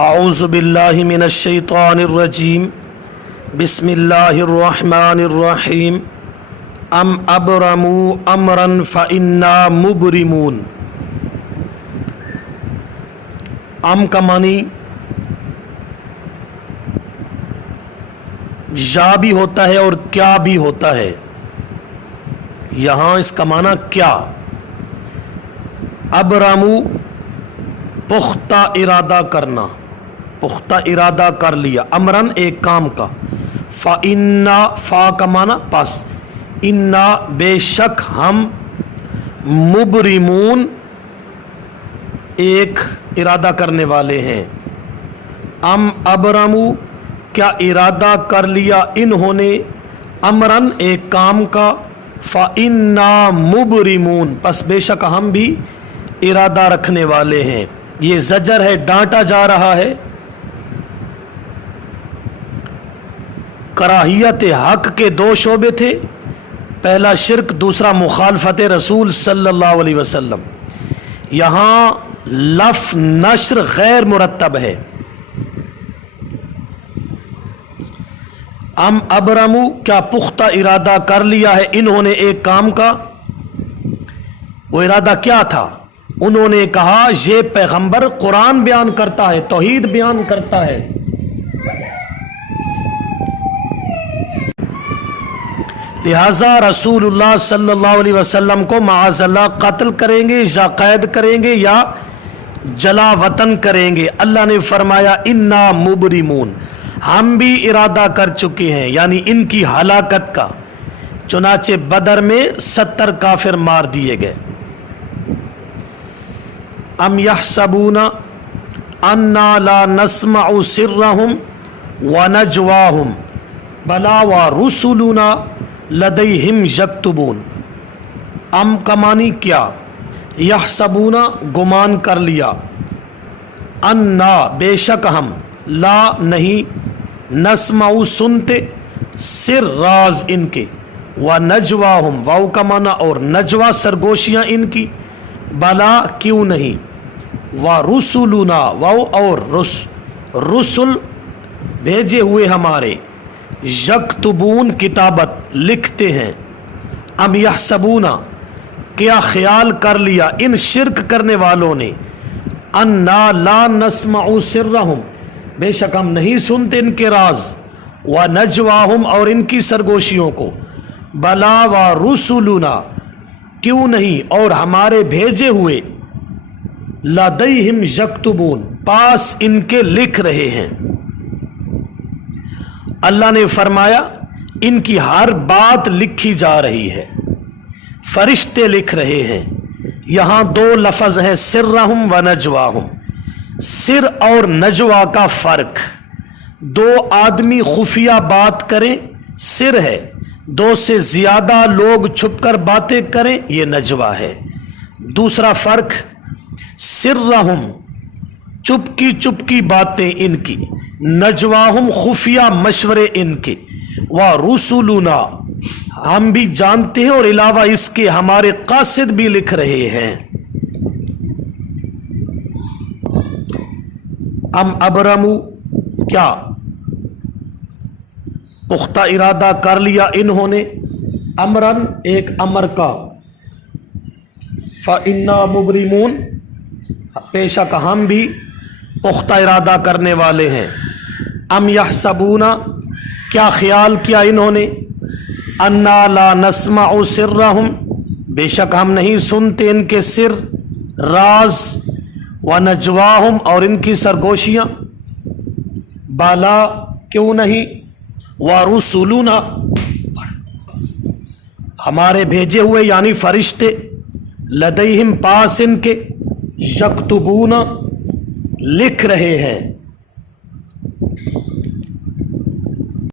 اعوذ باللہ من الشیطان الرجیم بسم اللہ الرحمن الرحیم ام ابرموا امرا فانا مبرمون۔ ام کا معنی یا بھی ہوتا ہے اور کیا بھی ہوتا ہے۔ یہاں اس کا معنی کیا، ابرموا پختہ ارادہ کرنا، پختہ ارادہ کر لیا، امرن ایک کام کا، فانا فا کا معنی پس، انا بے شک ہم، مبرمون ایک ارادہ کرنے والے ہیں۔ ام ابرموا کیا ارادہ کر لیا انہوں نے، امرن ایک کام کا، فانا مبرمون پس بے شک ہم بھی ارادہ رکھنے والے ہیں۔ یہ زجر ہے، ڈانٹا جا رہا ہے۔ کراہیت حق کے دو شعبے تھے، پہلا شرک، دوسرا مخالفت رسول صلی اللہ علیہ وسلم۔ یہاں لفظ نشر غیر مرتب ہے۔ ام ابرموا کیا پختہ ارادہ کر لیا ہے انہوں نے ایک کام کا، وہ ارادہ کیا تھا؟ انہوں نے کہا یہ پیغمبر قرآن بیان کرتا ہے، توحید بیان کرتا ہے، لہذا رسول اللہ صلی اللہ علیہ وسلم کو معاذ اللہ قتل کریں گے یا قید کریں گے یا جلا وطن کریں گے۔ اللہ نے فرمایا انا مبرمون، ہم بھی ارادہ کر چکے ہیں، یعنی ان کی ہلاکت کا۔ چنانچہ بدر میں 70 کافر مار دیے گئے۔ ام یحسبون انا لا نسمع سرهم ونجواهم بلا ورسلنا لدیہم یکتبون۔ ام کا معنی کیا، یحسبون گمان کر لیا، انا بے شک ہم، لا نہیں، نسمع سنتے، سر راز ان کے، ونجواہم واو کا معنی اور نجوا سرگوشیاں ان کی، بلا کیوں نہیں، ورسلنا واو اور رسل بھیجے ہوئے ہمارے، یکتبون کتابت لکھتے ہیں۔ ام یحسبون کیا خیال کر لیا ان شرک کرنے والوں نے، انا لا نسمع سرهم بے شک ہم نہیں سنتے ان کے راز، ونجواہم اور ان کی سرگوشیوں کو، بلا ورسلنا کیوں نہیں اور ہمارے بھیجے ہوئے، لدیہم یکتبون پاس ان کے لکھ رہے ہیں۔ اللہ نے فرمایا ان کی ہر بات لکھی جا رہی ہے، فرشتے لکھ رہے ہیں۔ یہاں دو لفظ ہیں، سرہم و نجواہم۔ سر اور نجوا کا فرق، دو آدمی خفیہ بات کریں سر ہے، دو سے زیادہ لوگ چھپ کر باتیں کریں یہ نجوا ہے۔ دوسرا فرق، سرہم چپکی چپکی باتیں ان کی، نجواہم خفیہ مشورے ان کے، ورسلنا ہم بھی جانتے ہیں اور علاوہ اس کے ہمارے قاصد بھی لکھ رہے ہیں۔ ام ابرموا کیا پختہ ارادہ کر لیا انہوں نے، امرن ایک امر کا، فانا مبرمون بے شک ہم بھی پختہ ارادہ کرنے والے ہیں۔ ام یحسبون کیا خیال کیا انہوں نے، انا لا نسمع سرهم بے شک ہم نہیں سنتے ان کے سر راز، ونجواہم اور ان کی سرگوشیاں، بالا کیوں نہیں، ورسلنا ہمارے بھیجے ہوئے یعنی فرشتے، لدیہم پاس ان کے، یکتبون لکھ رہے ہیں۔